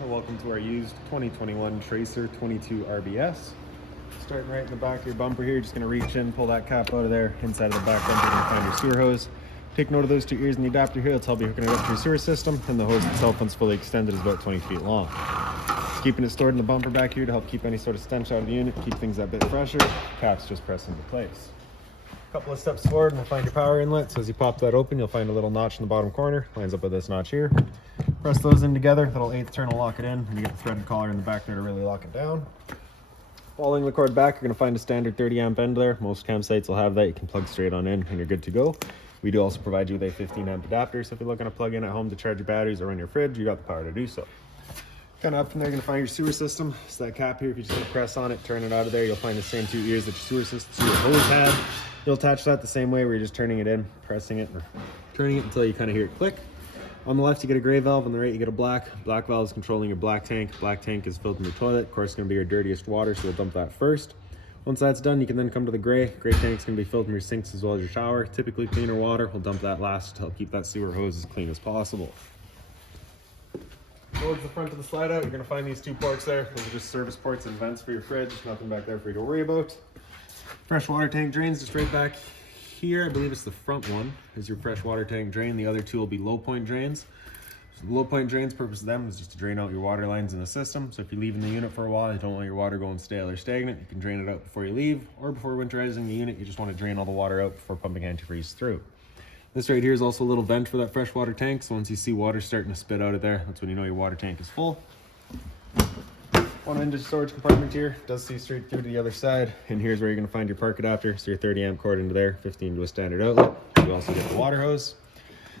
and welcome to our used 2021 Tracer 22 RBS. Starting right in the back of your bumper here, just going to reach in, pull that cap out of there. Inside of the back bumper, you're going to find your sewer hose. Take note of those two ears in the adapter here. That's how you'll be hooking it up to your sewer system, and the hose itself, once fully extended, is about 20 feet long. Just keeping it stored in the bumper back here to help keep any sort of stench out of the unit, keep things a bit fresher. Caps just press into place. A couple of steps forward and we'll find your power inlet. So as you pop that open, you'll find a little notch in the bottom corner. Lines up with this notch here. Press those in together. That'll 1/8 turn will lock it in, and you get the threaded collar in the back there to really lock it down. Following the cord back, you're going to find a standard 30 amp end there. Most campsites will have that. You can plug straight on in and you're good to go. We do also provide you with a 15 amp adapter, so if you're looking to plug in at home to charge your batteries or run your fridge, you got the power to do so. Kind of up from there, you're going to find your sewer system. It's that cap here. If you just press on it, turn it out of there, you'll find the same two ears that your sewer hose had. You'll attach that the same way, where you're just turning it in, pressing it, or turning it until you kind of hear it click. On the left, you get a gray valve. On the right, you get a black. Black valve is controlling your black tank. Black tank is filled in your toilet. Of course, it's going to be your dirtiest water, so we'll dump that first. Once that's done, you can then come to the gray. Gray tank's going to be filled from your sinks as well as your shower. Typically cleaner water. We'll dump that last to help keep that sewer hose as clean as possible. Towards the front of the slide out, you're going to find these two ports there. Those are just service ports and vents for your fridge. Nothing back there for you to worry about. Fresh water tank drains just right back here. I believe it's the front one is your fresh water tank drain. The other two will be low point drains. So the low point drains, purpose of them is just to drain out your water lines in the system. So if you're leaving the unit for a while, you don't want your water going stale or stagnant, you can drain it out before you leave, or before winterizing the unit, you just want to drain all the water out before pumping antifreeze through. This right here is also a little vent for that fresh water tank. So once you see water starting to spit out of there, that's when you know your water tank is full. One end of storage compartment here does see straight through to the other side, and here's where you're going to find your park adapter. So your 30 amp cord into there, 15 to a standard outlet. You also get the water hose.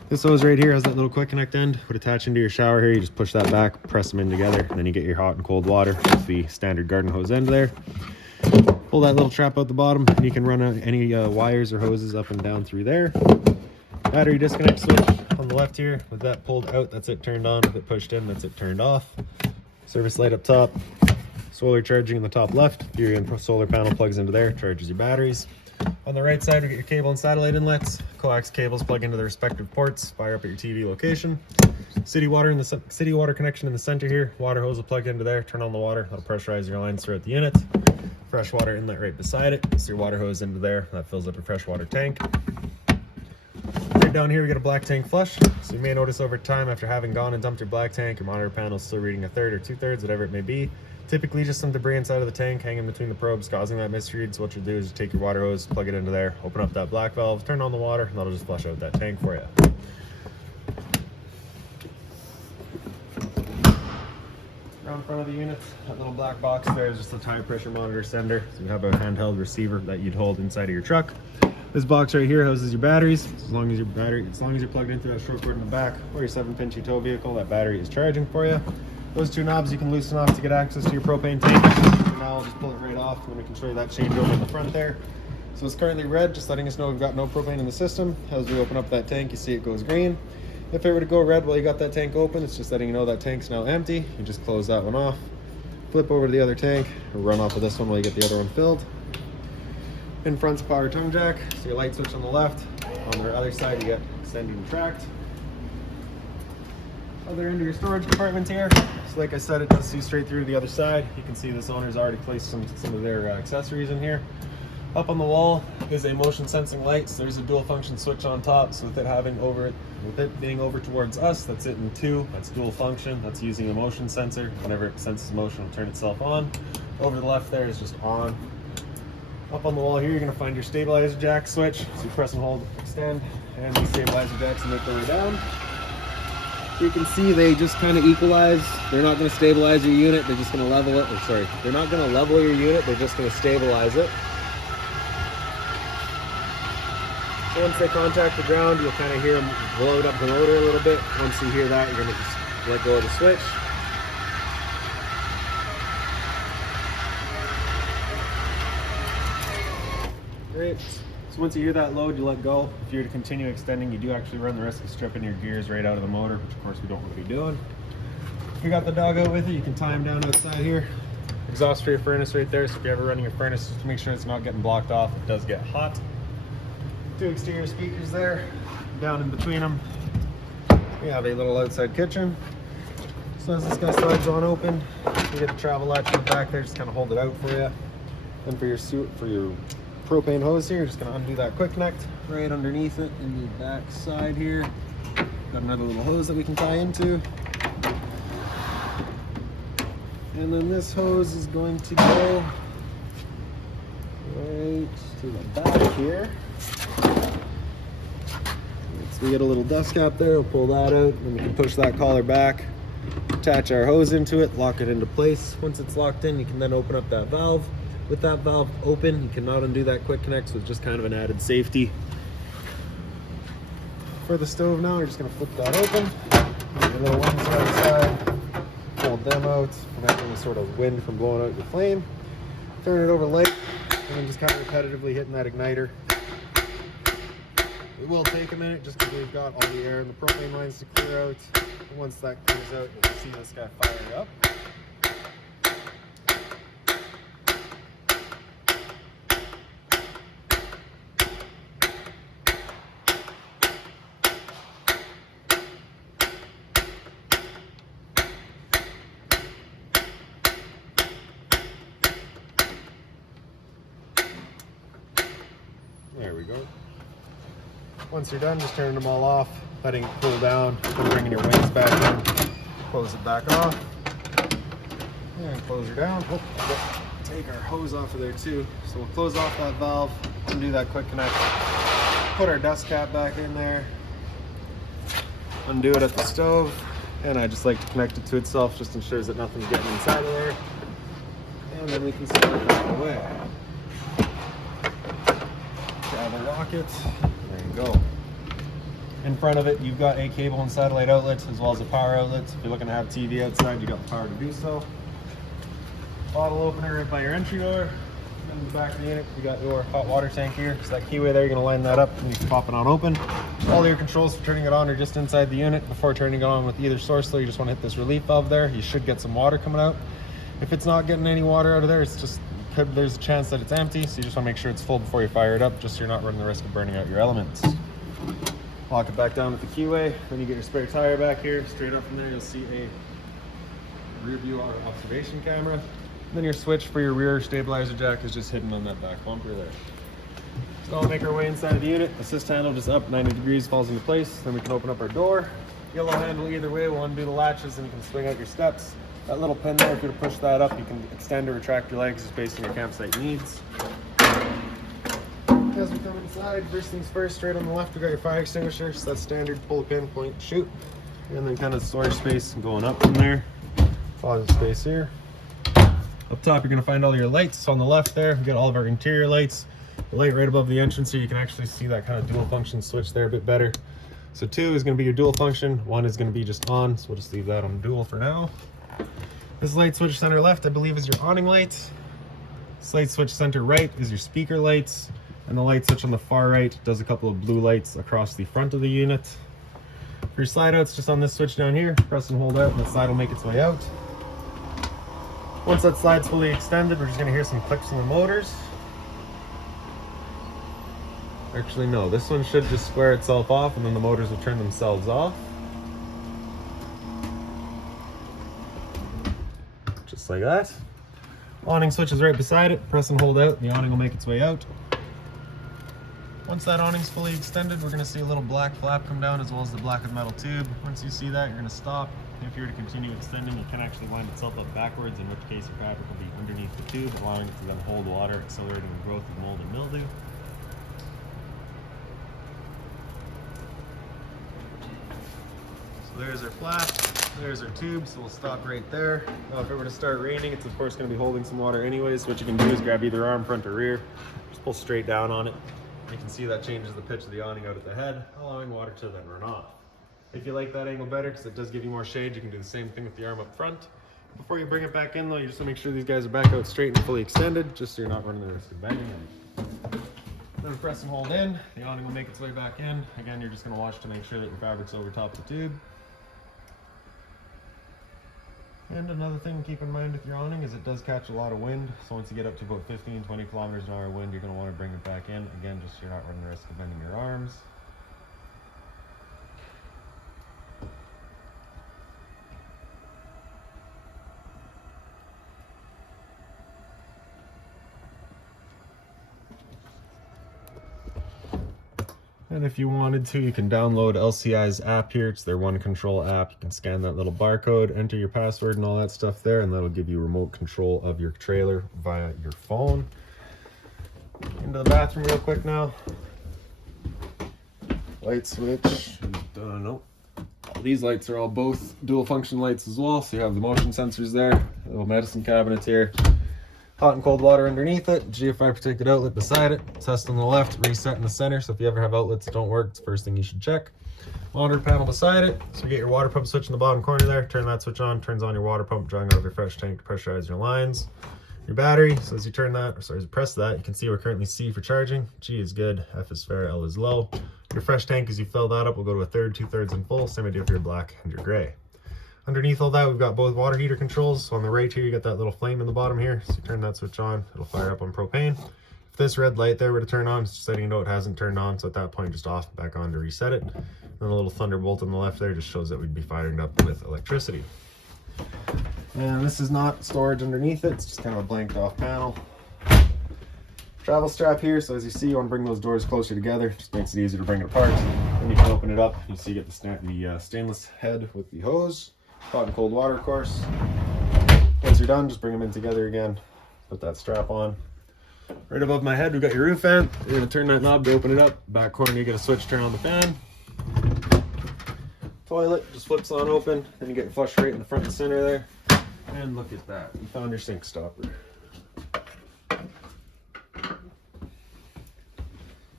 This hose right here has that little quick connect end, would attach into your shower here. You just push that back, press them in together, and then you get your hot and cold water with the standard garden hose end there. Pull that little trap out the bottom, and you can run any wires or hoses up and down through there. Battery disconnect switch on the left here. With that pulled out, that's it turned on. With it pushed in, that's it turned off. Service light up top. Solar charging in the top left. Your solar panel plugs into there, charges your batteries. On the right side, we get your cable and satellite inlets. Coax cables plug into the respective ports, fire up at your TV location. City water connection in the center here. Water hose will plug into there, turn on the water. That'll pressurize your lines throughout the unit. Fresh water inlet right beside it. So your water hose into there. That fills up your fresh water tank. Right down here, we get a black tank flush. So you may notice over time, after having gone and dumped your black tank, your monitor panel is still reading 1/3 or 2/3, whatever it may be. Typically just some debris inside of the tank hanging between the probes causing that misread. So what you'll do is you take your water hose, plug it into there, open up that black valve, turn on the water, and that'll just flush out that tank for you. Around front of the unit, that little black box there is just a tire pressure monitor sender. So you have a handheld receiver that you'd hold inside of your truck. This box right here houses your batteries. As long as you're plugged in through that short cord in the back or your 7-pin tow vehicle, that battery is charging for you. Those two knobs you can loosen off to get access to your propane tank. For now, I'll just pull it right off, and we can show you that changeover in the front there. So it's currently red, just letting us know we've got no propane in the system. As we open up that tank, you see it goes green. If it were to go red while you got that tank open, it's just letting you know that tank's now empty. You just close that one off, flip over to the other tank, or run off of this one while you get the other one filled. In front's power tongue jack, so your light switch on the left. On the other side, you get extending tract. Other end of your storage compartment here. So like I said, it does see straight through to the other side. You can see this owner's already placed some of their accessories in here. Up on the wall is a motion sensing light. So there's a dual function switch on top. So with it being over towards us, that's it in 2. That's dual function. That's using a motion sensor. Whenever it senses motion, it'll turn itself on. Over to the left there is just on. Up on the wall here, you're going to find your stabilizer jack switch. So you press and hold, extend, and these stabilizer jacks make their way down. You can see they just kind of equalize. They're not going to stabilize your unit. They're just going to level it. They're not going to level your unit. They're just going to stabilize it. Once they contact the ground, you'll kind of hear them load up the motor a little bit. Once you hear that, you're going to just let go of the switch. Great. So once you hear that load, you let go. If you're to continue extending, you do actually run the risk of stripping your gears right out of the motor, which of course we don't want to be doing. If you got the dog out with you, you can tie him down outside here. Exhaust for your furnace right there, so if you're ever running your furnace, just to make sure it's not getting blocked off. It does get hot. 2 exterior speakers there. Down in between them, we have a little outside kitchen. So as this guy slides on open, you get the travel latch in the back there, just kind of hold it out for you. Then for your propane hose here, just gonna undo that quick connect right underneath it in the back side here. Got another little hose that we can tie into. And then this hose is going to go right to the back here. So we get a little dust cap there, we'll pull that out, and we can push that collar back, attach our hose into it, lock it into place. Once it's locked in, you can then open up that valve. With that valve open, you cannot undo that quick connect, so it's just kind of an added safety. For the stove now, you're just gonna flip that open, get your little wings on the side, fold them out, prevent any sort of wind from blowing out your flame. Turn it over light, and then just kind of repetitively hitting that igniter. It will take a minute just because we've got all the air and the propane lines to clear out. And once that clears out, you'll see this guy fire up. There we go. Once you're done, just turning them all off, letting it cool down, then bringing your wings back in, close it back off, and close her down. Oh, take our hose off of there too. So we'll close off that valve, undo that quick connect, put our dust cap back in there, undo it at the stove, and I just like to connect it to itself, just ensures that nothing's getting inside of there. And then we can set it back away. Grab a rocket. There you go. In front of it, you've got a cable and satellite outlet as well as a power outlet. If you're looking to have TV outside, you got the power to do so. Bottle opener right by your entry door. In the back of the unit, you got your hot water tank here. So that keyway there, you're gonna line that up and you can pop it on open. All your controls for turning it on are just inside the unit. Before turning it on with either source, though, you just want to hit this relief valve there. You should get some water coming out. If it's not getting any water out of there, it's just there's a chance that it's empty, so you just want to make sure it's full before you fire it up, just so you're not running the risk of burning out your elements. Lock it back down with the keyway. Then you get your spare tire back here. Straight up from there, you'll see a rear view observation camera. And then your switch for your rear stabilizer jack is just hidden on that back bumper there. So I'll make our way inside of the unit. Assist handle just up 90 degrees, falls into place. Then we can open up our door. Yellow handle either way will undo the latches and you can swing out your steps. That little pin there, if you were to push that up, you can extend or retract your legs just based on your campsite needs. As we come inside, first things first, straight on the left, we got your fire extinguisher. So that's standard, pull a pin, point, shoot. And then kind of storage space going up from there. Closet space here. Up top, you're gonna find all your lights. So on the left there, we got all of our interior lights. The light right above the entrance here, you can actually see that kind of dual function switch there a bit better. So 2 is gonna be your dual function, 1 is gonna be just on, so we'll just leave that on dual for now. This light switch center left, I believe, is your awning light. This light switch center right is your speaker lights. And the light switch on the far right does a couple of blue lights across the front of the unit. For your slide outs, just on this switch down here, press and hold out, and the slide will make its way out. Once that slide's fully extended, we're just gonna hear some clicks in the motors. Actually, no, this one should just square itself off, and then the motors will turn themselves off. Just like that. Awning switch is right beside it. Press and hold out, and the awning will make its way out. Once that awning's fully extended, we're going to see a little black flap come down as well as the black and metal tube. Once you see that, you're going to stop. If you were to continue extending, it can actually wind itself up backwards, in which case your fabric will be underneath the tube, allowing it to then hold water, accelerating the growth of mold and mildew. So there's our flap. There's our tube, so we'll stop right there. Now if it were to start raining, it's of course going to be holding some water anyways, so what you can do is grab either arm, front or rear, just pull straight down on it. You can see that changes the pitch of the awning out at the head, allowing water to then run off. If you like that angle better, because it does give you more shade, you can do the same thing with the arm up front. Before you bring it back in though, you just want to make sure these guys are back out straight and fully extended, just so you're not running the risk of bending them. Then press and hold in, the awning will make its way back in. Again, you're just going to watch to make sure that your fabric's over top of the tube. And another thing to keep in mind with your awning is it does catch a lot of wind. So once you get up to about 15-20 kilometers an hour wind, you're going to want to bring it back in. Again, just so you're not running the risk of bending your arms. And if you wanted to, you can download LCI's app here. It's their One Control app. You can scan that little barcode, enter your password and all that stuff there, and that'll give you remote control of your trailer via your phone. Into the bathroom real quick now. Light switch. Nope. These lights are all both dual function lights as well. So you have the motion sensors there, little medicine cabinets here. Hot and cold water underneath it, GFI protected outlet beside it, test on the left, reset in the center, so if you ever have outlets that don't work, it's the first thing you should check. Monitor panel beside it, so you get your water pump switch in the bottom corner there, turn that switch on, turns on your water pump, drawing out of your fresh tank to pressurize your lines. Your battery, so as you turn that, or sorry, as you press that, you can see we're currently C for charging, G is good, F is fair, L is low. Your fresh tank, as you fill that up, will go to a third, 2/3 and full, same idea for your black and your gray. Underneath all that, we've got both water heater controls. So on the right here, you got that little flame in the bottom here. So you turn that switch on, it'll fire up on propane. If this red light there were to turn on, it's just letting you know it hasn't turned on. So at that point, just off, back on to reset it. And then a little thunderbolt on the left there just shows that we'd be firing it up with electricity. And this is not storage underneath it. It's just kind of a blanked off panel. Travel strap here. So as you see, you want to bring those doors closer together. Just makes it easier to bring it apart. Then you can open it up. You see you get the stainless head with the hose. Hot and cold water, of course. Once you're done, just bring them in together again. Put that strap on. Right above my head, we've got your roof vent. You're going to turn that knob to open it up. Back corner, you get a switch, turn on the fan. Toilet just flips on open. Then you get your flush rate in the front and center there. And look at that. You found your sink stopper.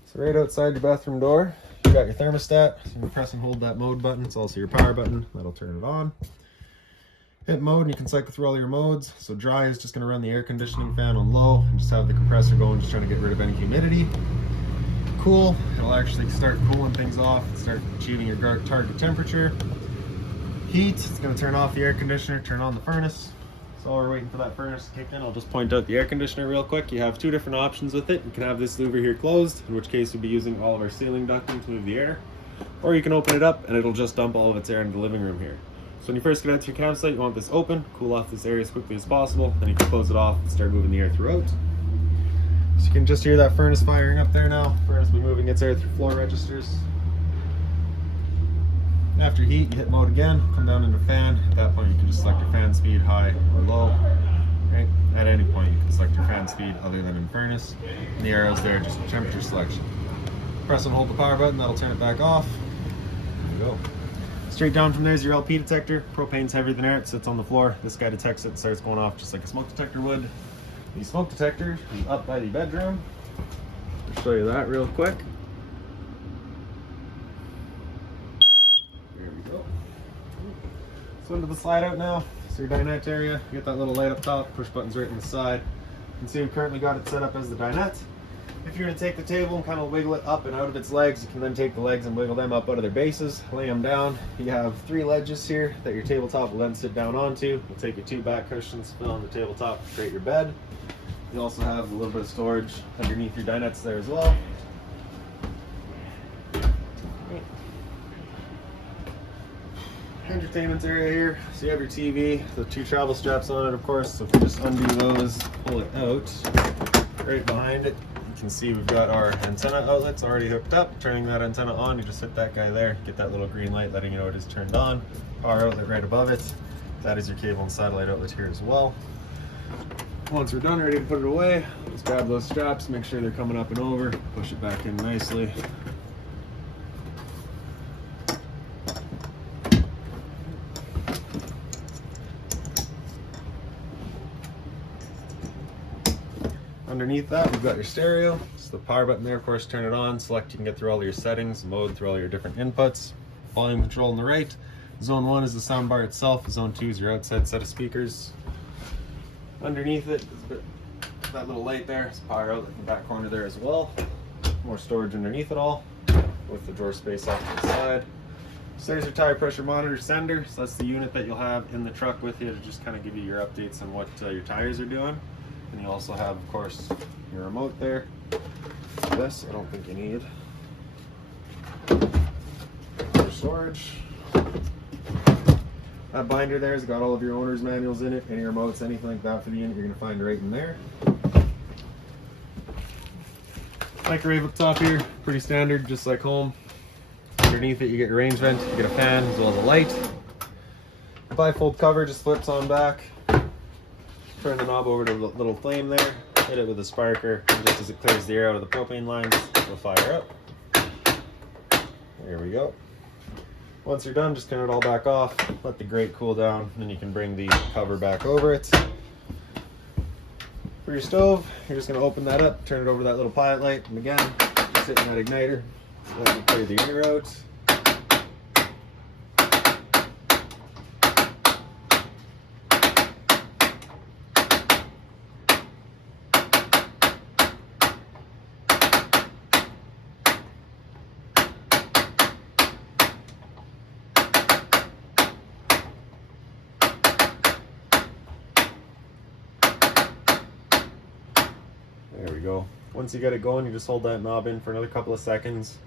So right outside your bathroom door, you got your thermostat. So you can press and hold that mode button. It's also your power button. That'll turn it on. Hit mode and you can cycle through all your modes. So dry is just going to run the air conditioning fan on low and just have the compressor going, just trying to get rid of any humidity. Cool, it'll actually start cooling things off and start achieving your target temperature. Heat, it's going to turn off the air conditioner, turn on the furnace. So while we're waiting for that furnace to kick in, I'll just point out the air conditioner real quick. You have two different options with it. You can have this louver here closed, in which case we'll be using all of our ceiling ducting to move the air. Or you can open it up and it'll just dump all of its air into the living room here. So when you first get out to your campsite, you want this open, cool off this area as quickly as possible. Then you can close it off and start moving the air throughout. So you can just hear that furnace firing up there now. Furnace will be moving its air through floor registers. After heat, you hit mode again, come down into fan. At that point, you can just select your fan speed, high or low. Right? At any point, you can select your fan speed other than in furnace. And the arrows there, just temperature selection. Press and hold the power button, that'll turn it back off. There we go. Straight down from there is your LP detector. Propane's heavier than air, it sits on the floor. This guy detects it and starts going off just like a smoke detector would. The smoke detector is up by the bedroom. I'll show you that real quick. There we go. So into the slide out now. So your dinette area, you get that little light up top, push buttons right on the side. You can see we've currently got it set up as the dinette. If you're going to take the table and kind of wiggle it up and out of its legs, you can then take the legs and wiggle them up out of their bases, lay them down. You have 3 ledges here that your tabletop will then sit down onto. You'll take your 2 back cushions, fill on the tabletop, create your bed. You also have a little bit of storage underneath your dinettes there as well. Entertainment area here. So you have your TV, the 2 travel straps on it, of course. So if you just undo those, pull it out, right behind it, you can see we've got our antenna outlets already hooked up. Turning that antenna on, you just hit that guy there, get that little green light letting you know it is turned on. Power outlet right above it. That is your cable and satellite outlet here as well. Once we're done, ready to put it away, just grab those straps, make sure they're coming up and over, push it back in nicely. Underneath that, we've got your stereo. It's the power button there, of course, turn it on, select, you can get through all your settings, mode through all your different inputs. Volume control on the right. Zone 1 is the sound bar itself, zone 2 is your outside set of speakers. Underneath it is that little light there, it's power outlet in the back corner there as well. More storage underneath it all, with the drawer space off to the side. So there's your tire pressure monitor sender, so that's the unit that you'll have in the truck with you to just kind of give you your updates on what your tires are doing. And you also have, of course, your remote there. This I don't think you need. For storage. That binder there has got all of your owner's manuals in it, any remotes, anything like that for the unit, you're going to find right in there. Microwave up top here, pretty standard, just like home. Underneath it you get your range vent, you get a fan as well as a light. The bifold cover just flips on back. Turn the knob over to the little flame there, hit it with a sparker, and just as it clears the air out of the propane lines, it'll fire up. There we go. Once you're done, just turn it all back off, let the grate cool down, and then you can bring the cover back over it. For your stove, you're just going to open that up, turn it over that little pilot light, and again, just hitting that igniter, let it clear the air out. There we go. Once you get it going, you just hold that knob in for another couple of seconds.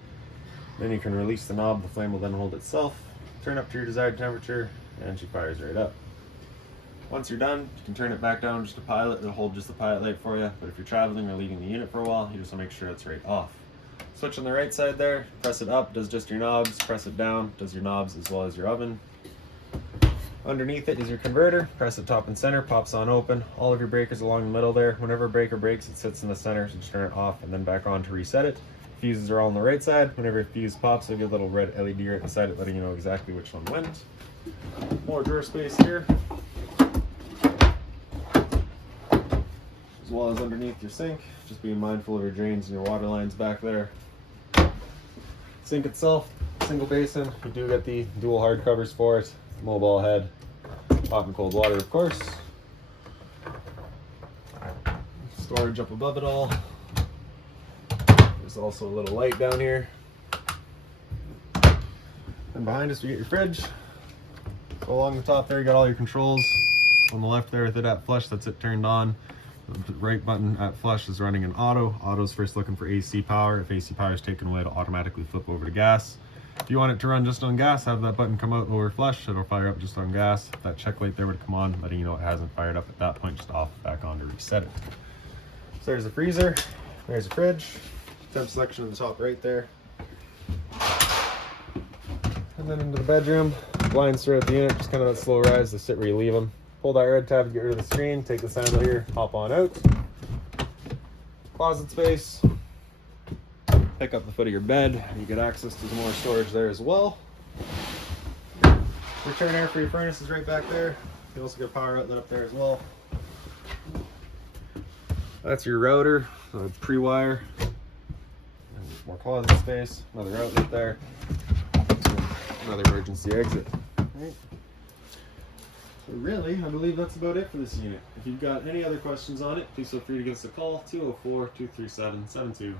Then you can release the knob, the flame will then hold itself. Turn up to your desired temperature, and she fires right up. Once you're done, you can turn it back down just a pilot. It'll hold just the pilot light for you, but if you're traveling or leaving the unit for a while, you just want to make sure it's right off. Switch on the right side there, press it up, does just your knobs, press it down, does your knobs as well as your oven. Underneath it is your converter, press it top and center, pops on open. All of your breakers along the middle there. Whenever a breaker breaks, it sits in the center, so just turn it off and then back on to reset it. Fuses are all on the right side. Whenever a fuse pops, you'll get a little red LED right beside it, letting you know exactly which one went. More drawer space here, as well as underneath your sink. Just being mindful of your drains and your water lines back there. Sink itself, single basin. You do get the dual hard covers for it. Mobile head, hot and cold water, of course. Storage up above it all. There's also a little light down here. And behind us we get your fridge. So along the top there you got all your controls. On the left there with it at flush, that's it turned on. The right button at flush is running in auto. Auto's first looking for AC power. If AC power is taken away, it'll automatically flip over to gas. If you want it to run just on gas, have that button come out over flush. It'll fire up just on gas. That check light there would come on, letting you know it hasn't fired up at that point. Just off back on to reset it. So there's the freezer. There's the fridge. Temp selection on the top right there. And then into the bedroom. Blinds throughout the unit. Just kind of that slow rise to sit where you leave them. Pull that red tab to get rid of the screen. Take the sandal here. Hop on out. Closet space. Pick up the foot of your bed. You get access to more storage there as well. Return air for your furnace is right back there. You also get a power outlet up there as well. That's your router, so pre-wire. More closet space. Another outlet there. Another emergency exit. Right. So really, I believe that's about it for this unit. If you've got any other questions on it, please feel free to give us a call, 204-237-7272.